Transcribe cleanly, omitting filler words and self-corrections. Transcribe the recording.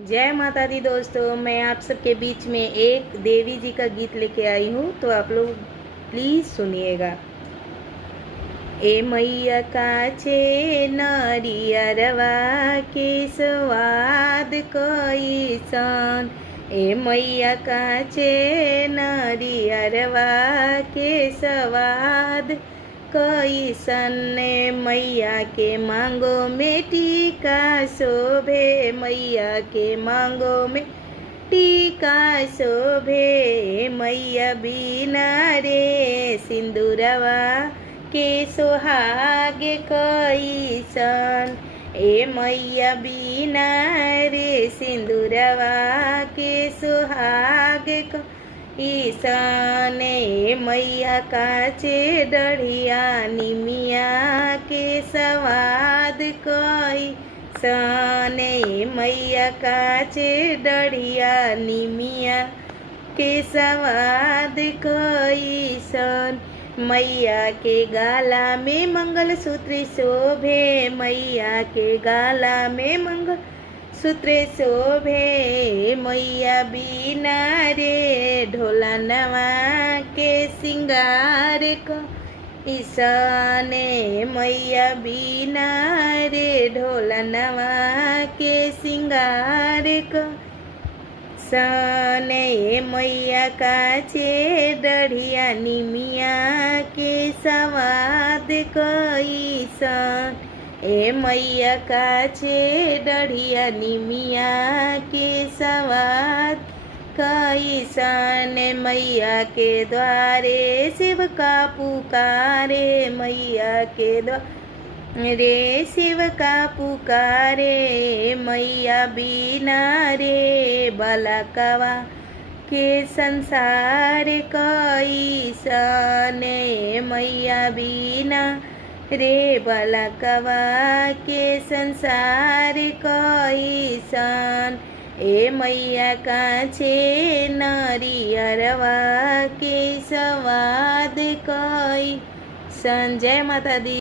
जय माता दी दोस्तों, मैं आप सबके बीच में एक देवी जी का गीत लेके आई हूँ, तो आप लोग प्लीज सुनिएगा। ए मैया काचे नरियरवा के स्वाद कैसन। ए मैया काचे नरियरवा के स्वाद कैसन। मैया के मांगो में टीका शोभे, मैया के मांगो में टीका शोभे। मैया बिना रे सिंदूरवा के सोहाग कैसन। ए मैया बिना रे सिंदूरवा के सोहाग ईसान। मैया काचे डढ़िया निमिया के स्वाद कैसन। मैया काचे डढ़िया निमिया के स्वाद कैसन। मैया के गाला में मंगलसूत्र शोभे, मैया के गाला में मंगल सूत्र शोभे। मैया बिना रे ढोला नवा के सिंगार कैसन। मैया बिना रे ढोला नवा के सिंगार कैसन। मैया काचे डढ़िया निमिया के स्वाद कैसन। ए मैया काचे डढ़िया निमिया के स्वाद कैसन। मैया के द्वारे शिव का पुकारे, मैया के द्वारे शिव का पुकारे। मैया बिना रे बालकवा के संसार कैसन। मैया बिना रे बालकवा के संसार कैसन। ए मैया काचे नरियरवा के स्वाद कैसन। जय माता दी।